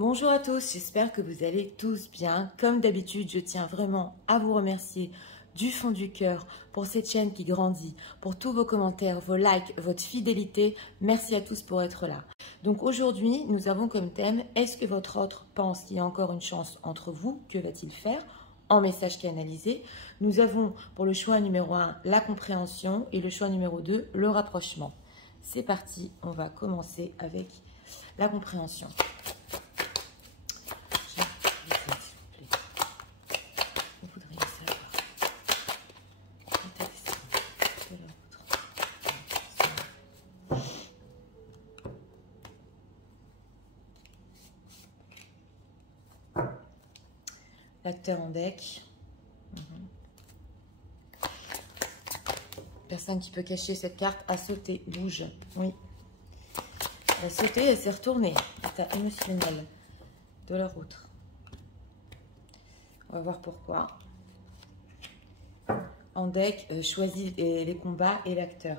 Bonjour à tous, j'espère que vous allez tous bien. Comme d'habitude, je tiens vraiment à vous remercier du fond du cœur pour cette chaîne qui grandit, pour tous vos commentaires, vos likes, votre fidélité. Merci à tous pour être là. Donc aujourd'hui, nous avons comme thème « Est-ce que votre autre pense qu'il y a encore une chance entre vous? Que va-t-il faire ?» en message canalisé. Nous avons pour le choix numéro 1 la compréhension et le choix numéro 2 le rapprochement. C'est parti, on va commencer avec la compréhension. L'acteur en deck. Personne qui peut cacher cette carte a sauté, bouge. Oui. Elle a sauté, elle s'est retournée. État émotionnel de leur autre. On va voir pourquoi. En deck, choisis les combats et l'acteur.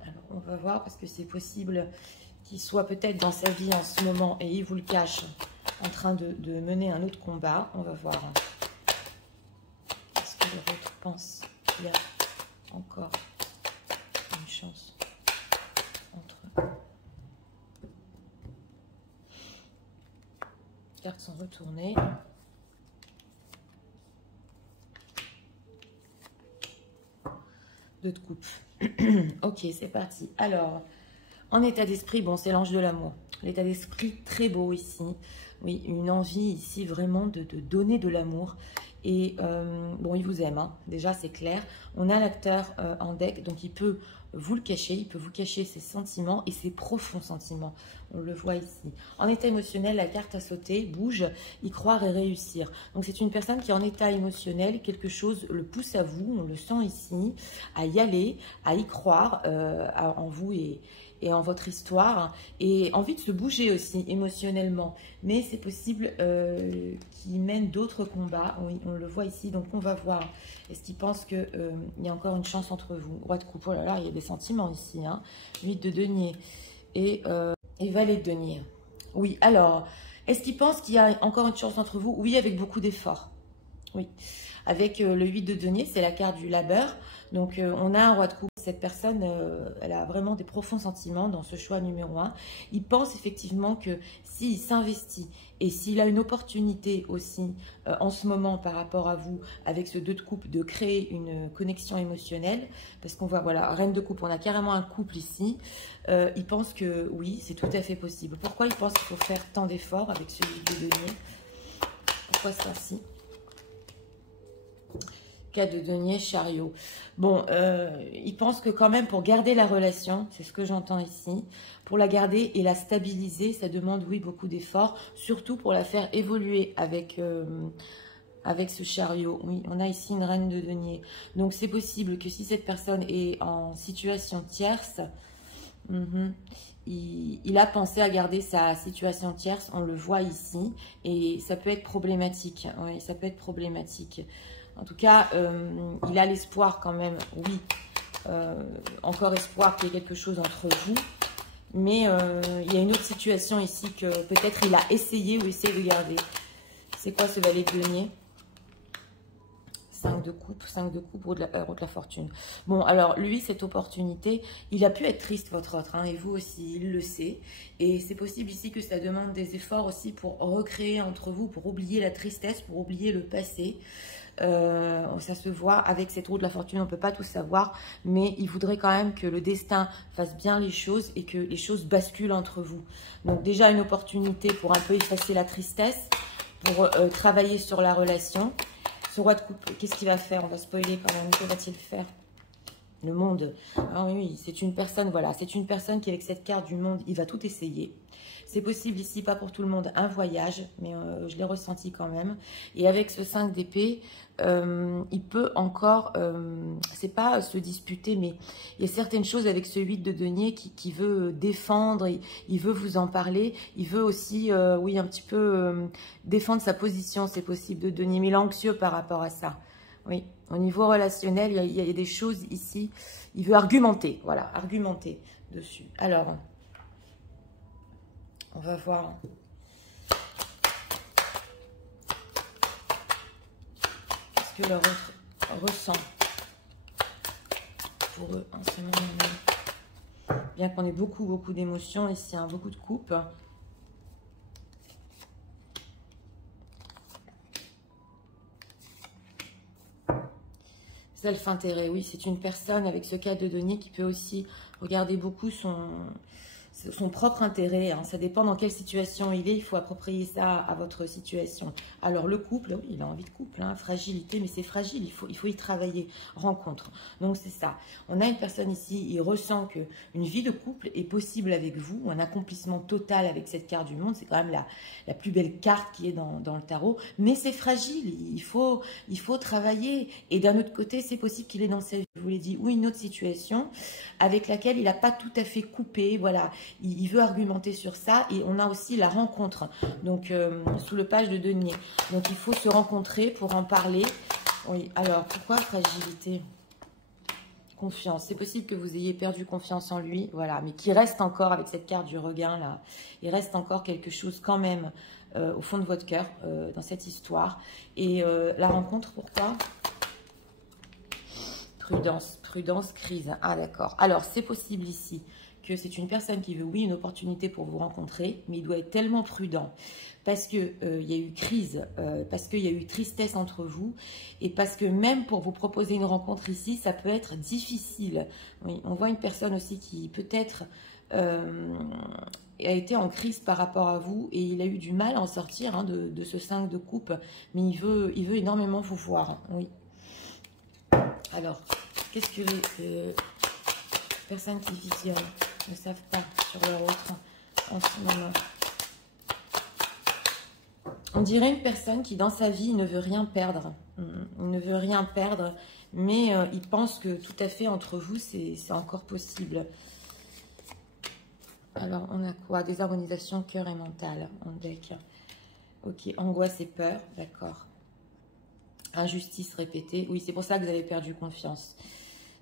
Alors, on va voir parce que c'est possible qu'il soit peut-être dans sa vie en ce moment et il vous le cache en train de mener un autre combat. On va voir. Est-ce que l'autre pense qu'il y a encore une chance entre eux? Les cartes sont retournées. Deux de coupe. Ok, c'est parti. Alors, en état d'esprit, bon, c'est l'ange de l'amour. L'état d'esprit très beau ici. Oui, une envie ici vraiment de donner de l'amour. Et bon, il vous aime, hein. Déjà, c'est clair. On a l'acteur en deck, donc il peut vous le cacher. Il peut vous cacher ses sentiments et ses profonds sentiments. On le voit ici. En état émotionnel, la carte a sauté, bouge, y croire et réussir. Donc, c'est une personne qui est en état émotionnel. Quelque chose le pousse à vous, on le sent ici, à y aller, à y croire en vous et en votre histoire, et envie de se bouger aussi émotionnellement. Mais c'est possible qu'il mène d'autres combats. Oui, on le voit ici, donc on va voir. Est-ce qu'il pense qu'il y a encore une chance entre vous? Roi de coupe, oh là là, il y a des sentiments ici. Hein. 8 de denier et valet de denier. Oui, alors, est-ce qu'il pense qu'il y a encore une chance entre vous? Oui, avec beaucoup d'efforts. Oui, avec le 8 de denier, c'est la carte du labeur. Donc, on a un roi de coupe. Cette personne, elle a vraiment des profonds sentiments dans ce choix numéro 1. Il pense effectivement que s'il s'investit et s'il a une opportunité aussi en ce moment par rapport à vous, avec ce 2 de coupe, de créer une connexion émotionnelle, parce qu'on voit, voilà, reine de coupe, on a carrément un couple ici. Il pense que oui, c'est tout à fait possible. Pourquoi il pense qu'il faut faire tant d'efforts avec ce 8 de denier? Pourquoi c'est ainsi? 4 de denier, chariot. Bon, il pense que quand même pour garder la relation, c'est ce que j'entends ici, pour la garder et la stabiliser, ça demande, oui, beaucoup d'efforts, surtout pour la faire évoluer avec ce chariot. Oui, on a ici une reine de denier. Donc, c'est possible que si cette personne est en situation tierce, il a pensé à garder sa situation tierce, on le voit ici, et ça peut être problématique. Oui, ça peut être problématique. En tout cas, il a l'espoir quand même, oui, encore espoir qu'il y ait quelque chose entre vous. Mais il y a une autre situation ici que peut-être il a essayé ou essayé de garder. C'est quoi ce valet de denier? 5 de coupe, roue de la fortune. Bon, alors, lui, cette opportunité, il a pu être triste, votre autre, hein, et vous aussi, il le sait. Et c'est possible ici que ça demande des efforts aussi pour recréer entre vous, pour oublier la tristesse, pour oublier le passé. Ça se voit avec cette roue de la fortune, on ne peut pas tout savoir, mais il voudrait quand même que le destin fasse bien les choses et que les choses basculent entre vous. Donc déjà une opportunité pour un peu effacer la tristesse, pour travailler sur la relation. Ce roi de coupe, qu'est-ce qu'il va faire? On va spoiler quand même, que va-t-il faire? Le monde. Ah oui, c'est une personne, voilà, c'est une personne qui, avec cette carte du monde, il va tout essayer. C'est possible ici, pas pour tout le monde, un voyage, mais je l'ai ressenti quand même. Et avec ce 5 d'épée, il peut encore, c'est pas se disputer, mais il y a certaines choses avec ce 8 de denier qui veut défendre, il veut vous en parler, il veut aussi, oui, un petit peu défendre sa position, c'est possible, de denier, mais il est anxieux par rapport à ça. Oui, au niveau relationnel, il y a des choses ici. Il veut argumenter, voilà, argumenter dessus. Alors, on va voir ce que leur autre ressent pour eux en ce moment. Bien qu'on ait beaucoup d'émotions ici, hein, beaucoup de coupes. Self-intérêt, oui, c'est une personne avec ce cas de denier qui peut aussi regarder beaucoup son propre intérêt, hein. Ça dépend dans quelle situation il est, il faut approprier ça à votre situation. Alors le couple, oui, il a envie de couple, hein, fragilité, mais c'est fragile, il faut y travailler, rencontre. Donc c'est ça, on a une personne ici, il ressent qu'une vie de couple est possible avec vous, un accomplissement total avec cette carte du monde, c'est quand même la plus belle carte qui est dans le tarot, mais c'est fragile, il faut travailler. Et d'un autre côté, c'est possible qu'il est dans cette, je vous l'ai dit, ou une autre situation avec laquelle il n'a pas tout à fait coupé, voilà. Il veut argumenter sur ça et on a aussi la rencontre, donc sous le page de denier. Donc il faut se rencontrer pour en parler. Oui, alors pourquoi fragilité? Confiance. C'est possible que vous ayez perdu confiance en lui, voilà, mais qu'il reste encore avec cette carte du regain là. Il reste encore quelque chose quand même au fond de votre cœur dans cette histoire. Et la rencontre, pourquoi? Prudence, prudence, crise. Ah d'accord. Alors c'est possible ici que c'est une personne qui veut, oui, une opportunité pour vous rencontrer, mais il doit être tellement prudent parce qu'il y a eu crise, parce qu'il y a eu tristesse entre vous et parce que même pour vous proposer une rencontre ici, ça peut être difficile. Oui, on voit une personne aussi qui peut-être a été en crise par rapport à vous et il a eu du mal à en sortir, hein, de ce 5 de coupe, mais il veut énormément vous voir. Oui. Alors, qu'est-ce que les personnes qui visionnent ne savent pas sur leur autre en ce moment? On dirait une personne qui dans sa vie ne veut rien perdre. Il ne veut rien perdre, mais il pense que tout à fait entre vous, c'est encore possible. Alors, on a quoi? Désharmonisation, cœur et mental en deck. Ok, angoisse et peur, d'accord. Injustice répétée. Oui, c'est pour ça que vous avez perdu confiance.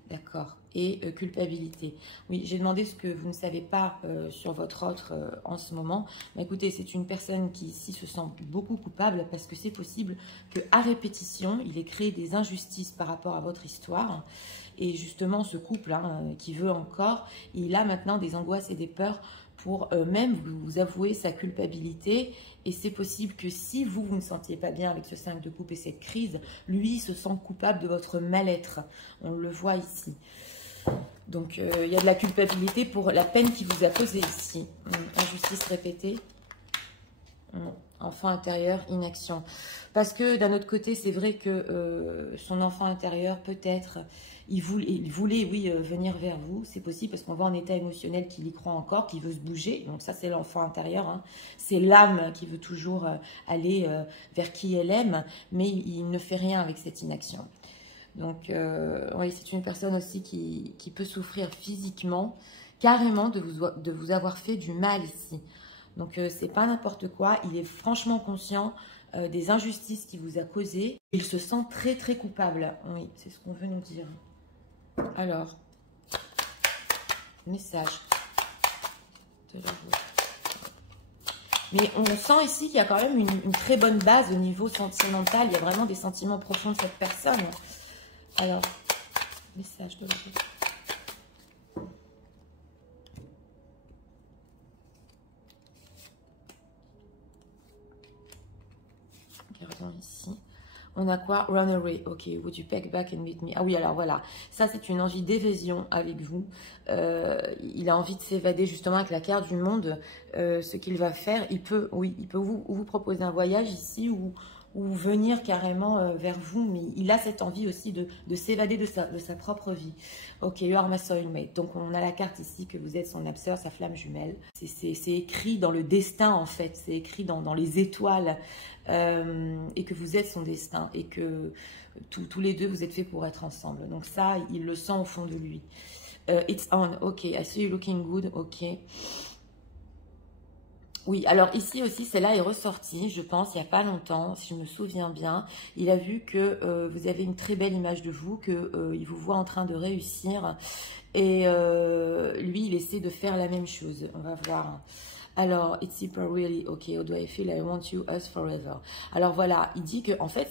D'accord. Et culpabilité. Oui, j'ai demandé ce que vous ne savez pas sur votre autre en ce moment. Mais écoutez, c'est une personne qui ici se sent beaucoup coupable parce que c'est possible qu'à répétition, il ait créé des injustices par rapport à votre histoire. Et justement, ce couple qui veut encore, il a maintenant des angoisses et des peurs pour même vous avouer sa culpabilité. Et c'est possible que si vous ne sentiez pas bien avec ce 5 de coupe et cette crise, lui se sent coupable de votre mal-être. On le voit ici. Donc, il y a de la culpabilité pour la peine qu'il vous a causée ici. Injustice répétée. Enfant intérieur, inaction. Parce que d'un autre côté, c'est vrai que son enfant intérieur, peut-être, il voulait, oui, venir vers vous. C'est possible parce qu'on voit en état émotionnel qu'il y croit encore, qu'il veut se bouger. Donc ça, c'est l'enfant intérieur. Hein. C'est l'âme qui veut toujours aller vers qui elle aime, mais il ne fait rien avec cette inaction. Donc, oui, c'est une personne aussi qui peut souffrir physiquement, carrément de vous avoir fait du mal ici. Donc, c'est pas n'importe quoi. Il est franchement conscient des injustices qu'il vous a causées. Il se sent très, très coupable. Oui, c'est ce qu'on veut nous dire. Alors, message de la voix. Mais on sent ici qu'il y a quand même une très bonne base au niveau sentimental. Il y a vraiment des sentiments profonds de cette personne. Alors, message de la voix. Regardons ici. On a quoi? Run away. Ok, would you pack back and meet me? Ah oui, alors voilà. Ça, c'est une envie d'évasion avec vous. Il a envie de s'évader justement avec la carte du monde. Ce qu'il va faire, il peut vous proposer un voyage ici ou venir carrément vers vous, mais il a cette envie aussi de s'évader de sa propre vie. Ok, you are my soulmate. Donc on a la carte ici que vous êtes son âme sœur, sa flamme jumelle. C'est écrit dans le destin en fait, c'est écrit dans les étoiles et que vous êtes son destin et que tous les deux vous êtes faits pour être ensemble. Donc ça, il le sent au fond de lui. It's on, ok, I see you looking good, ok. Oui, alors ici aussi, celle-là est ressortie, je pense, il n'y a pas longtemps, si je me souviens bien. Il a vu que vous avez une très belle image de vous, qu'il vous voit en train de réussir. Et lui, il essaie de faire la même chose. On va voir. Alors, it's super really okay. How do I feel? I want you, us forever. Alors voilà, il dit que en fait,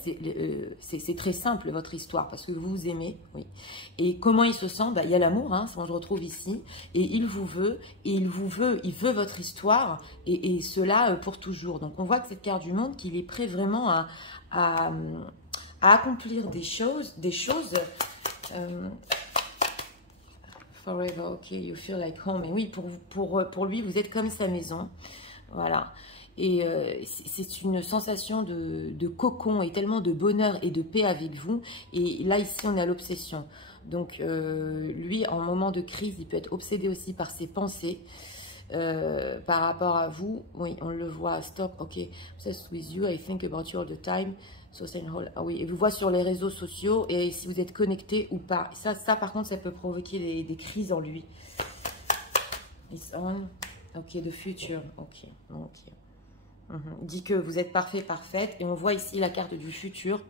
c'est très simple votre histoire parce que vous vous aimez, oui. Et comment il se sent? Bah, il y a l'amour, hein, ça on le retrouve ici. Et il vous veut, il veut votre histoire et cela pour toujours. Donc on voit que cette carte du monde, qu'il est prêt vraiment à accomplir des choses. Forever, ok, you feel like home. Et oui, pour lui, vous êtes comme sa maison. Voilà. Et c'est une sensation de cocon et tellement de bonheur et de paix avec vous. Et là, ici, on a l'obsession. Donc, lui, en moment de crise, il peut être obsédé aussi par ses pensées. Par rapport à vous, oui, on le voit. Stop, ok. Obsessed with you, I think about you all the time. So, ah oui, et vous voit sur les réseaux sociaux et si vous êtes connecté ou pas. Ça par contre, ça peut provoquer des crises en lui. It's on. Ok, the future. Ok. Il dit que vous êtes parfait, parfaite. Et on voit ici la carte du futur.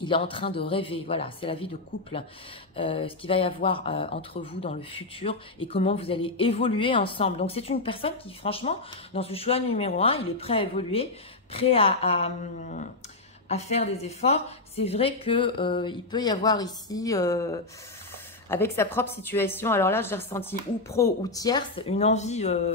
Il est en train de rêver, voilà, c'est la vie de couple, ce qu'il va y avoir entre vous dans le futur et comment vous allez évoluer ensemble. Donc c'est une personne qui, franchement, dans ce choix numéro 1, il est prêt à évoluer, prêt à faire des efforts. C'est vrai qu'il peut y avoir ici, avec sa propre situation, alors là j'ai ressenti ou pro ou tierce, une envie de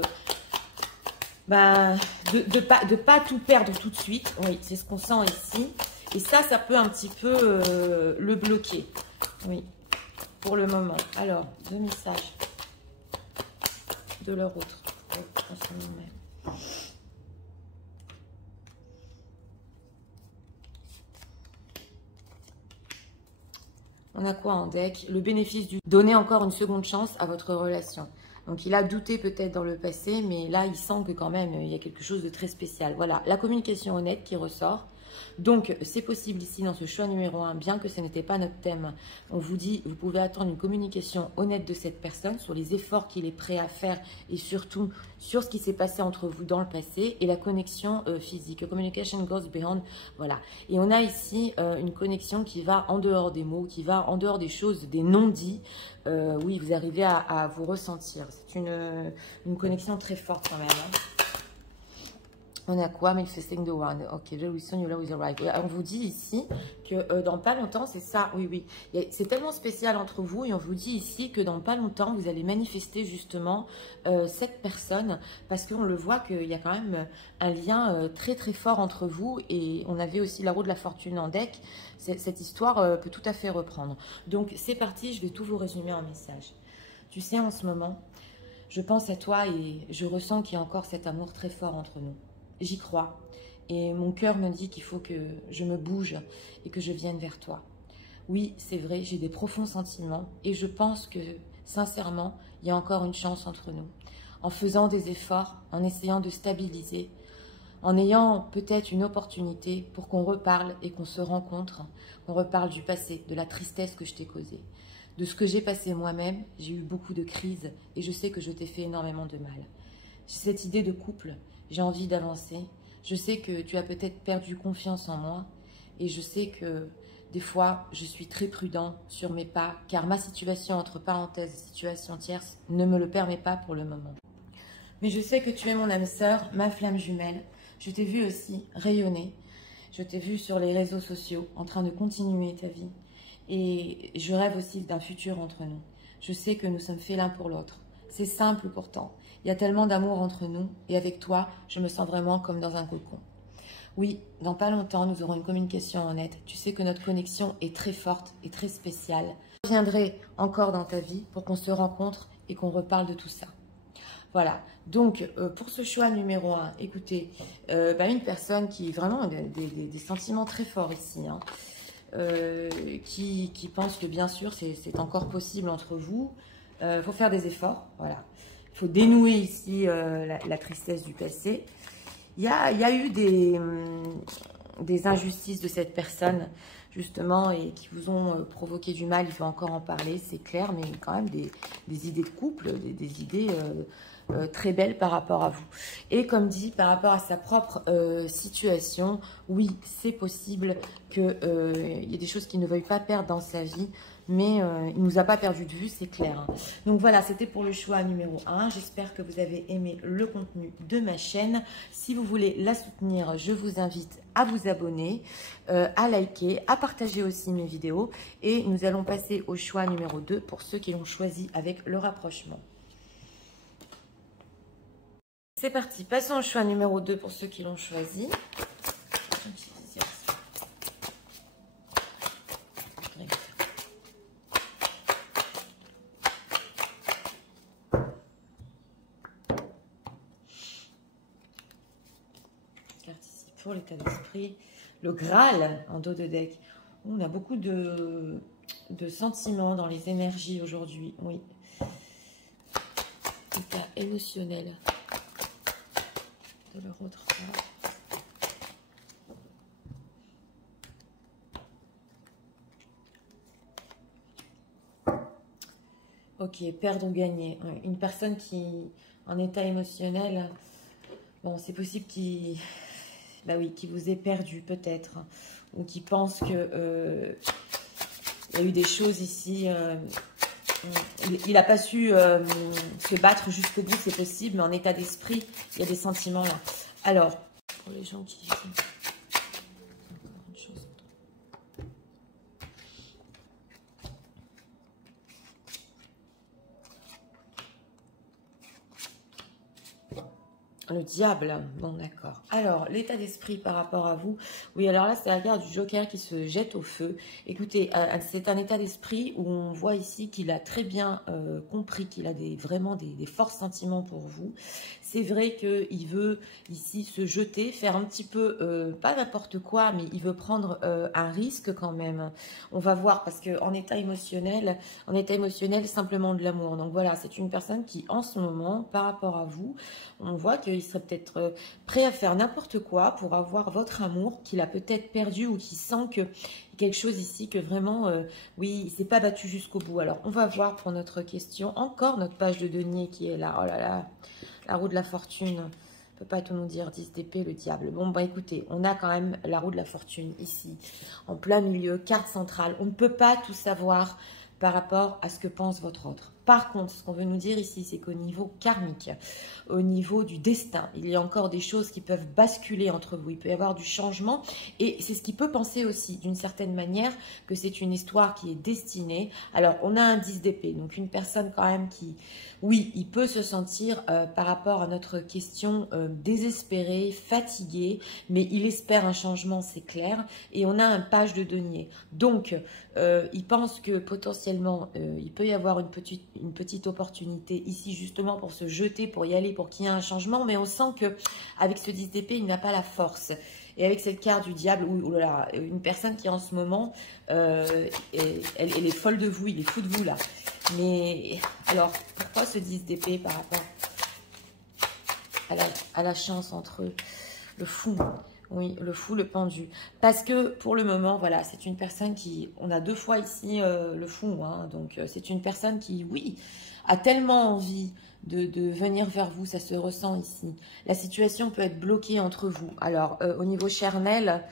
pas tout perdre tout de suite. Oui, c'est ce qu'on sent ici. Et ça peut un petit peu le bloquer. Oui, pour le moment. Alors, 2 messages de leur autre. On a quoi en deck? Le bénéfice du donner encore une seconde chance à votre relation. Donc, il a douté peut-être dans le passé, mais là, il sent que quand même, il y a quelque chose de très spécial. Voilà, la communication honnête qui ressort. Donc, c'est possible ici dans ce choix numéro 1, bien que ce n'était pas notre thème. On vous dit, vous pouvez attendre une communication honnête de cette personne sur les efforts qu'il est prêt à faire et surtout sur ce qui s'est passé entre vous dans le passé et la connexion physique. Communication goes beyond, voilà. Et on a ici une connexion qui va en dehors des mots, qui va en dehors des choses, des non-dits. Oui, vous arrivez à vous ressentir. C'est une connexion très forte quand même, hein. On a quoi? Manifesting the one. Ok, very soon you will arrive. On vous dit ici que dans pas longtemps, c'est ça, oui. C'est tellement spécial entre vous et on vous dit ici que dans pas longtemps, vous allez manifester justement cette personne parce qu'on le voit qu'il y a quand même un lien très très fort entre vous et on avait aussi la roue de la fortune en deck. Cette histoire peut tout à fait reprendre. Donc c'est parti, je vais tout vous résumer en message. Tu sais, en ce moment, je pense à toi et je ressens qu'il y a encore cet amour très fort entre nous. J'y crois et mon cœur me dit qu'il faut que je me bouge et que je vienne vers toi. Oui, c'est vrai, j'ai des profonds sentiments et je pense que, sincèrement, il y a encore une chance entre nous. En faisant des efforts, en essayant de stabiliser, en ayant peut-être une opportunité pour qu'on reparle et qu'on se rencontre, qu'on reparle du passé, de la tristesse que je t'ai causée, de ce que j'ai passé moi-même. J'ai eu beaucoup de crises et je sais que je t'ai fait énormément de mal. J'ai cette idée de couple. J'ai envie d'avancer. Je sais que tu as peut-être perdu confiance en moi et je sais que des fois, je suis très prudent sur mes pas car ma situation, entre parenthèses, situation tierce, ne me le permet pas pour le moment. Mais je sais que tu es mon âme sœur, ma flamme jumelle. Je t'ai vu aussi rayonner. Je t'ai vu sur les réseaux sociaux en train de continuer ta vie. Et je rêve aussi d'un futur entre nous. Je sais que nous sommes faits l'un pour l'autre. C'est simple pourtant. Il y a tellement d'amour entre nous et avec toi, je me sens vraiment comme dans un cocon. Oui, dans pas longtemps, nous aurons une communication honnête. Tu sais que notre connexion est très forte et très spéciale. Je viendrai encore dans ta vie pour qu'on se rencontre et qu'on reparle de tout ça. Voilà, donc pour ce choix numéro 1, écoutez, une personne qui vraiment a des sentiments très forts ici, hein, qui pense que bien sûr c'est encore possible entre vous. Faut faire des efforts, voilà. Il faut dénouer ici la tristesse du passé. Il y a eu des injustices de cette personne, justement, et qui vous ont provoqué du mal. Il faut encore en parler, c'est clair, mais quand même des idées de couple, des idées très belles par rapport à vous. Et comme dit, par rapport à sa propre situation, oui, c'est possible qu'il y ait des choses qu'il ne veuille pas perdre dans sa vie, mais il ne nous a pas perdu de vue, c'est clair. Donc voilà, c'était pour le choix numéro 1. J'espère que vous avez aimé le contenu de ma chaîne. Si vous voulez la soutenir, je vous invite à vous abonner, à liker, à partager aussi mes vidéos. Et nous allons passer au choix numéro 2 pour ceux qui l'ont choisi avec le rapprochement. C'est parti, passons au choix numéro 2 pour ceux qui l'ont choisi. Carte ici pour l'état d'esprit. Le Graal en dos de deck. On a beaucoup de sentiments dans les énergies aujourd'hui, oui. État émotionnel de leur autre part. Ok, perdre ou gagner. Une personne qui, en état émotionnel, bon, c'est possible qu'il vous ait perdu peut-être, ou qui pense que il y a eu des choses ici. Il n'a pas su se battre jusqu'au bout, c'est possible, mais en état d'esprit, il y a des sentiments là. Alors, pour les gens qui... Le diable, bon d'accord. Alors, l'état d'esprit par rapport à vous. Oui, alors là, c'est la carte du Joker qui se jette au feu. Écoutez, c'est un état d'esprit où on voit ici qu'il a très bien compris, qu'il a vraiment des forts sentiments pour vous. C'est vrai qu'il veut ici se jeter, faire un petit peu, pas n'importe quoi, mais il veut prendre un risque quand même. On va voir, parce qu'en état émotionnel, simplement de l'amour. Donc voilà, c'est une personne qui, en ce moment, par rapport à vous, on voit qu'il serait peut-être prêt à faire n'importe quoi pour avoir votre amour, qu'il a peut-être perdu ou qui sent que quelque chose ici, que vraiment, oui, il ne s'est pas battu jusqu'au bout. Alors, on va voir pour notre question, encore notre page de denier qui est là. Oh là là, la roue de la fortune. On ne peut pas tout nous dire, 10 d'épée, le diable. Bon, bah écoutez, on a quand même la roue de la fortune ici, en plein milieu, carte centrale. On ne peut pas tout savoir par rapport à ce que pense votre autre. Par contre, ce qu'on veut nous dire ici, c'est qu'au niveau karmique, au niveau du destin, il y a encore des choses qui peuvent basculer entre vous. Il peut y avoir du changement et c'est ce qui peut penser aussi, d'une certaine manière, que c'est une histoire qui est destinée. Alors, on a un 10 d'épée, donc une personne quand même qui, oui, il peut se sentir par rapport à notre question désespéré, fatigué, mais il espère un changement, c'est clair. Et on a un page de denier. Donc, il pense que potentiellement, il peut y avoir une petite opportunité ici justement pour se jeter, pour y aller, pour qu'il y ait un changement, mais on sent que avec ce 10 d'épée, il n'a pas la force. Et avec cette carte du diable, une personne qui en ce moment, elle est folle de vous, il est fou de vous là. Mais alors, pourquoi ce 10 d'épée par rapport à la chance entre le fou? Oui, le fou, le pendu. Parce que pour le moment, voilà, c'est une personne qui... On a 2 fois ici le fou. Hein, donc, c'est une personne qui, oui, a tellement envie de venir vers vous. Ça se ressent ici. La situation peut être bloquée entre vous. Alors, au niveau charnel...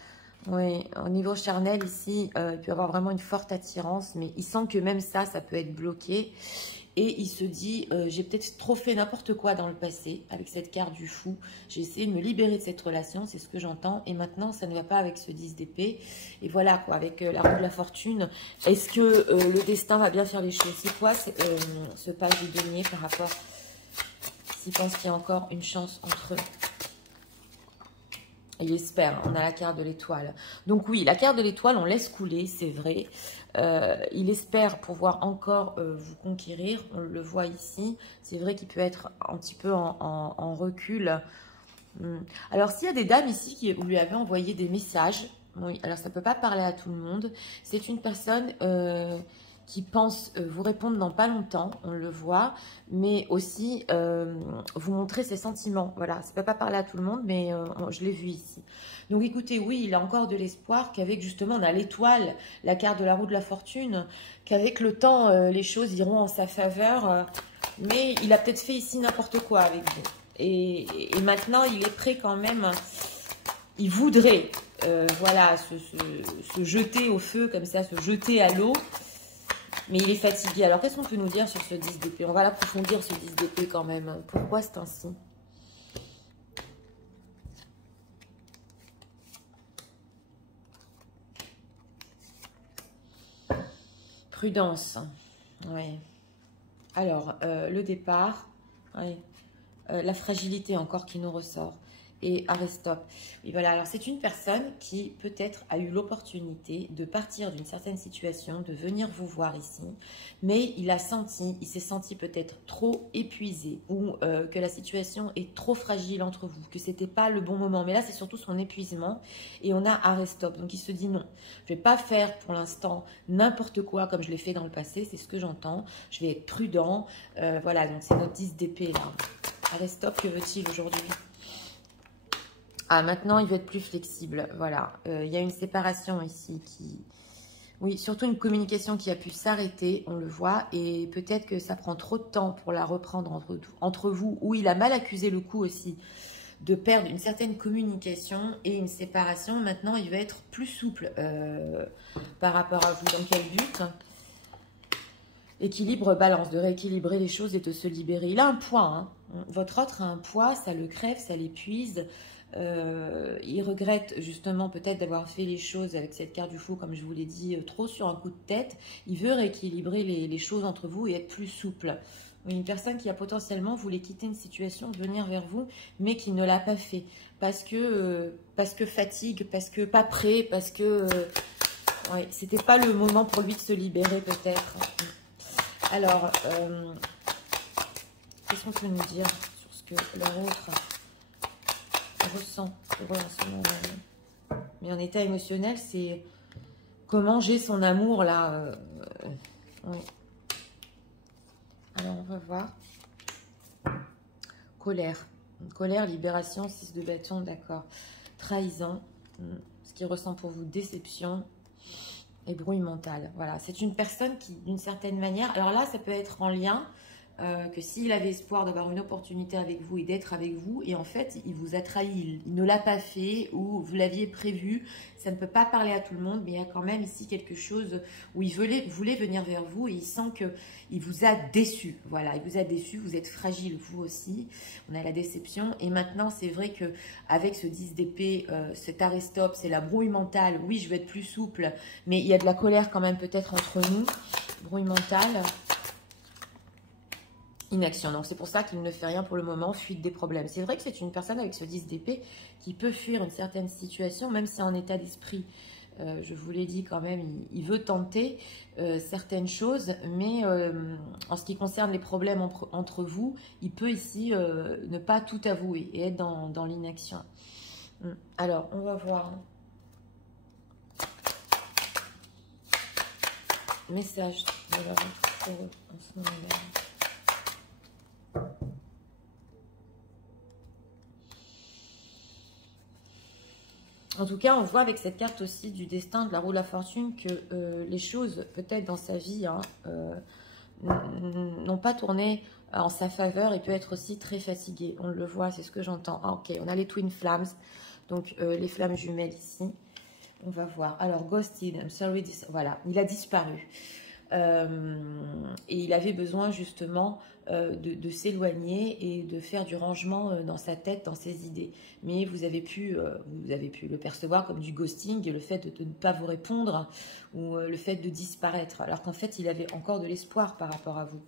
Oui, au niveau charnel, ici, il peut y avoir vraiment une forte attirance. Mais il sent que même ça peut être bloqué. Et il se dit, j'ai peut-être trop fait n'importe quoi dans le passé avec cette carte du fou. J'ai essayé de me libérer de cette relation, c'est ce que j'entends. Et maintenant, ça ne va pas avec ce 10 d'épée. Et voilà, quoi, avec la roue de la fortune. Est-ce que le destin va bien faire les choses? C'est quoi ce page de denier par rapport... S'il pense qu'il y a encore une chance entre eux. Il espère, on a la carte de l'étoile. Donc oui, la carte de l'étoile, on laisse couler, c'est vrai. Il espère pouvoir encore vous conquérir, on le voit ici. C'est vrai qu'il peut être un petit peu en recul. Alors s'il y a des dames ici qui vous lui avez envoyé des messages, oui, alors ça ne peut pas parler à tout le monde. C'est une personne qui pense vous répondre dans pas longtemps, on le voit, mais aussi vous montrer ses sentiments. Voilà, ça ne peut pas parler à tout le monde, mais je l'ai vu ici. Donc écoutez, oui, il a encore de l'espoir qu'avec justement, on a l'étoile, la carte de la roue de la fortune, qu'avec le temps, les choses iront en sa faveur. Mais il a peut-être fait ici n'importe quoi avec vous. Et maintenant, il est prêt quand même, il voudrait, voilà, se jeter au feu comme ça, se jeter à l'eau. Mais il est fatigué. Alors, qu'est-ce qu'on peut nous dire sur ce 10 d'épée? On va l'approfondir, ce 10 d'épée, quand même. Pourquoi c'est ainsi? Prudence. Oui. Alors, le départ. Oui. La fragilité encore qui nous ressort. Et Aristote. Oui, voilà. Alors, c'est une personne qui peut-être a eu l'opportunité de partir d'une certaine situation, de venir vous voir ici, mais il s'est senti peut-être trop épuisé ou que la situation est trop fragile entre vous, que c'était pas le bon moment. Mais là, c'est surtout son épuisement et on a Aristote. Donc, il se dit non, je vais pas faire pour l'instant n'importe quoi comme je l'ai fait dans le passé. C'est ce que j'entends. Je vais être prudent. Voilà, donc c'est notre 10 d'épée là. Aristote, que veut-il aujourd'hui? Ah, maintenant, il veut être plus flexible. Voilà. Il y a une séparation ici qui... Oui, surtout une communication qui a pu s'arrêter, on le voit. Et peut-être que ça prend trop de temps pour la reprendre entre vous. Ou il a mal accusé le coup aussi de perdre une certaine communication et une séparation. Maintenant, il va être plus souple par rapport à vous. Dans quel but? Équilibre, balance, de rééquilibrer les choses et de se libérer. Il a un poids. Hein. Votre autre a un poids, ça le crève, ça l'épuise. Il regrette justement peut-être d'avoir fait les choses avec cette carte du fou, comme je vous l'ai dit, trop sur un coup de tête. Il veut rééquilibrer les choses entre vous et être plus souple. Une personne qui a potentiellement voulu quitter une situation, venir vers vous, mais qui ne l'a pas fait. Parce que fatigue, parce que pas prêt, parce que ouais, c'était pas le moment pour lui de se libérer peut-être. Alors, qu'est-ce qu'on peut nous dire sur ce que leur autre ressent pour eux en ce moment? Mais en état émotionnel, c'est comment j'ai son amour là. Oui. Alors on va voir. Colère. Colère, libération, 6 de bâton, d'accord. Trahison. Ce qu'il ressent pour vous, déception et bruit mental. Voilà, c'est une personne qui, d'une certaine manière... Alors là, ça peut être en lien... que s'il avait espoir d'avoir une opportunité avec vous et d'être avec vous, et en fait, il vous a trahi, il ne l'a pas fait, ou vous l'aviez prévu, ça ne peut pas parler à tout le monde, mais il y a quand même ici quelque chose où il voulait venir vers vous, et il sent qu'il vous a déçu, voilà, il vous a déçu, vous êtes fragile, vous aussi, on a la déception, et maintenant, c'est vrai que avec ce 10 d'épée, cet Aristote, c'est la brouille mentale, oui, je vais être plus souple, mais il y a de la colère quand même peut-être entre nous, brouille mentale, inaction. Donc, c'est pour ça qu'il ne fait rien pour le moment, fuite des problèmes. C'est vrai que c'est une personne avec ce 10 d'épée qui peut fuir une certaine situation, même si en état d'esprit, je vous l'ai dit quand même, il veut tenter certaines choses, mais en ce qui concerne les problèmes entre vous, il peut ici ne pas tout avouer et être dans l'inaction. Alors, on va voir. Message de leur pour eux en ce moment-là. En tout cas, on voit avec cette carte aussi du destin, de la roue de la fortune, que les choses, peut-être dans sa vie, hein, n'ont pas tourné en sa faveur et peut être aussi très fatigué. On le voit, c'est ce que j'entends. Ah, ok, on a les Twin Flames, donc les flammes jumelles ici. On va voir. Alors, Ghosted, I'm sorry, voilà, il a disparu. Et il avait besoin justement de s'éloigner et de faire du rangement dans sa tête, dans ses idées. Mais vous avez pu le percevoir comme du ghosting, le fait de ne pas vous répondre ou le fait de disparaître, alors qu'en fait il avait encore de l'espoir par rapport à vous.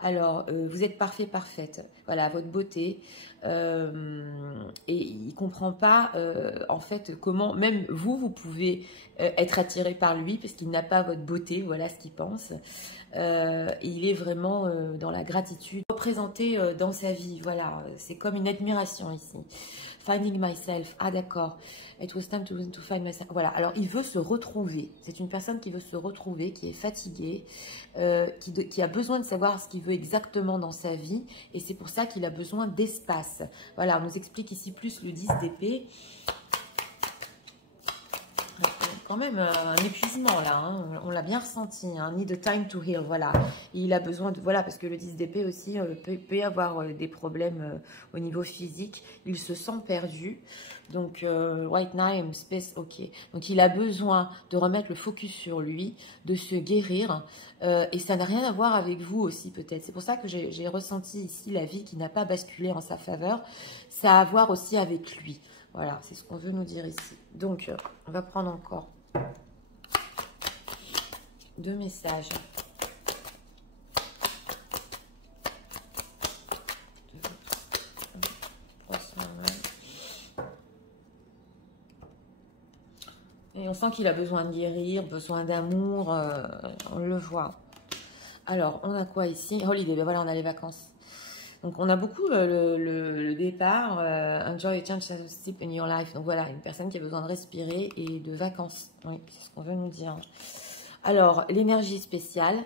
Alors vous êtes parfait, parfaite, voilà, votre beauté, et il ne comprend pas en fait comment même vous pouvez être attiré par lui parce qu'il n'a pas votre beauté, voilà ce qu'il pense. Il est vraiment dans la gratitude représentée dans sa vie, voilà, c'est comme une admiration ici. Finding myself, ah d'accord, it was time to find myself, voilà, alors il veut se retrouver, c'est une personne qui veut se retrouver, qui est fatiguée, qui a besoin de savoir ce qu'il veut exactement dans sa vie, et c'est pour ça qu'il a besoin d'espace. Voilà, on nous explique ici plus le 10 d'épée. quand même un épuisement là, hein. On l'a bien ressenti, hein. Need a time to heal, voilà. Et il a besoin de, voilà, parce que le 10 d'épée aussi peut y avoir des problèmes au niveau physique. Il se sent perdu. Donc, right now, I'm space, ok. Donc, il a besoin de remettre le focus sur lui, de se guérir. Et ça n'a rien à voir avec vous aussi, peut-être. C'est pour ça que j'ai ressenti ici la vie qui n'a pas basculé en sa faveur. Ça a à voir aussi avec lui. Voilà, c'est ce qu'on veut nous dire ici. Donc, on va prendre encore 2 messages. Et on sent qu'il a besoin de guérir, besoin d'amour, on le voit. Alors, on a quoi ici? Holiday, ben voilà, on a les vacances. Donc, on a beaucoup le départ, enjoy a change of sleep in your life. Donc, voilà, une personne qui a besoin de respirer et de vacances. Oui, c'est ce qu'on veut nous dire. Alors, l'énergie spéciale.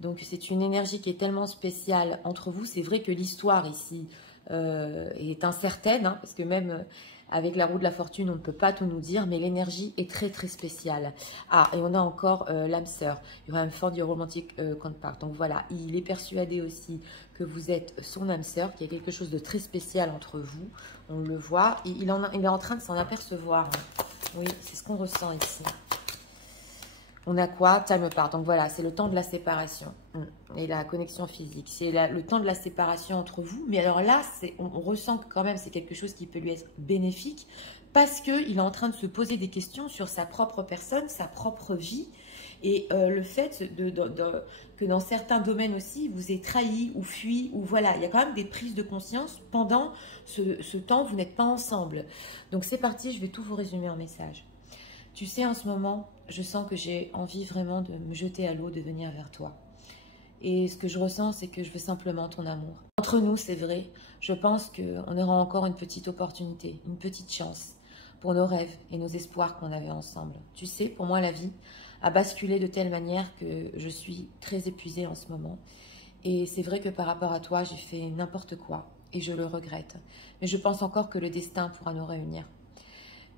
Donc, c'est une énergie qui est tellement spéciale entre vous. C'est vrai que l'histoire ici est incertaine, hein, parce que même avec la roue de la fortune, on ne peut pas tout nous dire, mais l'énergie est très, très spéciale. Ah, et on a encore l'âme sœur. You have found your romantic counterpart. Donc, voilà, il est persuadé aussi que vous êtes son âme sœur, qu'il y a quelque chose de très spécial entre vous. On le voit. Et il est en train de s'en apercevoir. Oui, c'est ce qu'on ressent ici. On a quoi? Time apart. Donc voilà, c'est le temps de la séparation et la connexion physique. C'est le temps de la séparation entre vous. Mais alors là, on ressent que quand même c'est quelque chose qui peut lui être bénéfique parce qu'il est en train de se poser des questions sur sa propre personne, sa propre vie. Et le fait que dans certains domaines aussi, vous êtes trahi ou fui, ou voilà, il y a quand même des prises de conscience pendant ce temps, vous n'êtes pas ensemble. Donc c'est parti, je vais tout vous résumer en message. Tu sais, en ce moment, je sens que j'ai envie vraiment de me jeter à l'eau, de venir vers toi. Et ce que je ressens, c'est que je veux simplement ton amour. Entre nous, c'est vrai, je pense qu'on aura encore une petite opportunité, une petite chance pour nos rêves et nos espoirs qu'on avait ensemble. Tu sais, pour moi, la vie a basculé de telle manière que je suis très épuisée en ce moment. Et c'est vrai que par rapport à toi, j'ai fait n'importe quoi et je le regrette. Mais je pense encore que le destin pourra nous réunir.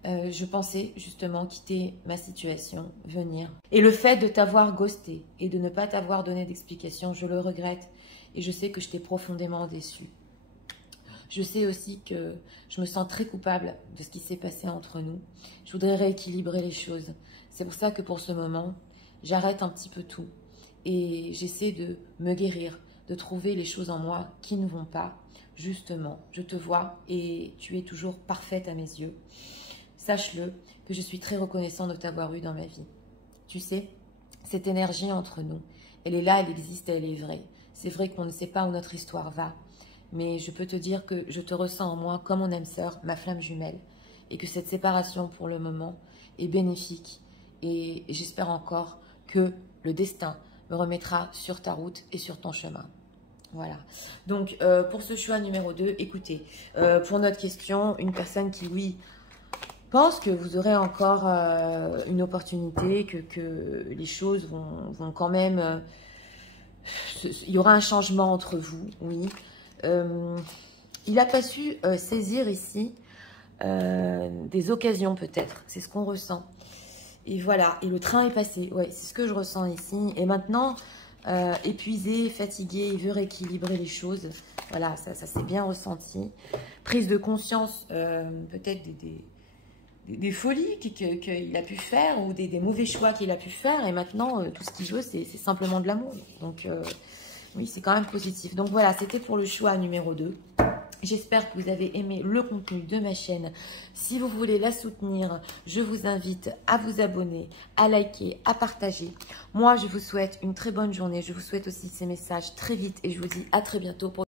Je pensais justement quitter ma situation, venir. Et le fait de t'avoir ghosté et de ne pas t'avoir donné d'explication, je le regrette. Et je sais que je t'ai profondément déçue. Je sais aussi que je me sens très coupable de ce qui s'est passé entre nous. Je voudrais rééquilibrer les choses. C'est pour ça que pour ce moment, j'arrête un petit peu tout. Et j'essaie de me guérir, de trouver les choses en moi qui ne vont pas. Justement, je te vois et tu es toujours parfaite à mes yeux. Sache-le que je suis très reconnaissant de t'avoir eu dans ma vie. Tu sais, cette énergie entre nous, elle est là, elle existe, elle est vraie. C'est vrai qu'on ne sait pas où notre histoire va, mais je peux te dire que je te ressens en moi comme mon âme sœur, ma flamme jumelle, et que cette séparation pour le moment est bénéfique. Et j'espère encore que le destin me remettra sur ta route et sur ton chemin. Voilà. Donc, pour ce choix numéro 2, écoutez, pour notre question, une personne qui, oui, pense que vous aurez encore une opportunité, que les choses vont quand même... il y aura un changement entre vous, oui. Il n'a pas su saisir ici des occasions peut-être, c'est ce qu'on ressent. Et voilà, et le train est passé, ouais, c'est ce que je ressens ici. Et maintenant, épuisé, fatigué, il veut rééquilibrer les choses. Voilà, ça s'est bien ressenti. Prise de conscience, peut-être des folies qu'il a pu faire ou des mauvais choix qu'il a pu faire. Et maintenant, tout ce qu'il veut, c'est simplement de l'amour. Donc, oui, c'est quand même positif. Donc, voilà, c'était pour le choix numéro 2. J'espère que vous avez aimé le contenu de ma chaîne. Si vous voulez la soutenir, je vous invite à vous abonner, à liker, à partager. Moi, je vous souhaite une très bonne journée. Je vous souhaite aussi ces messages très vite et je vous dis à très bientôt pour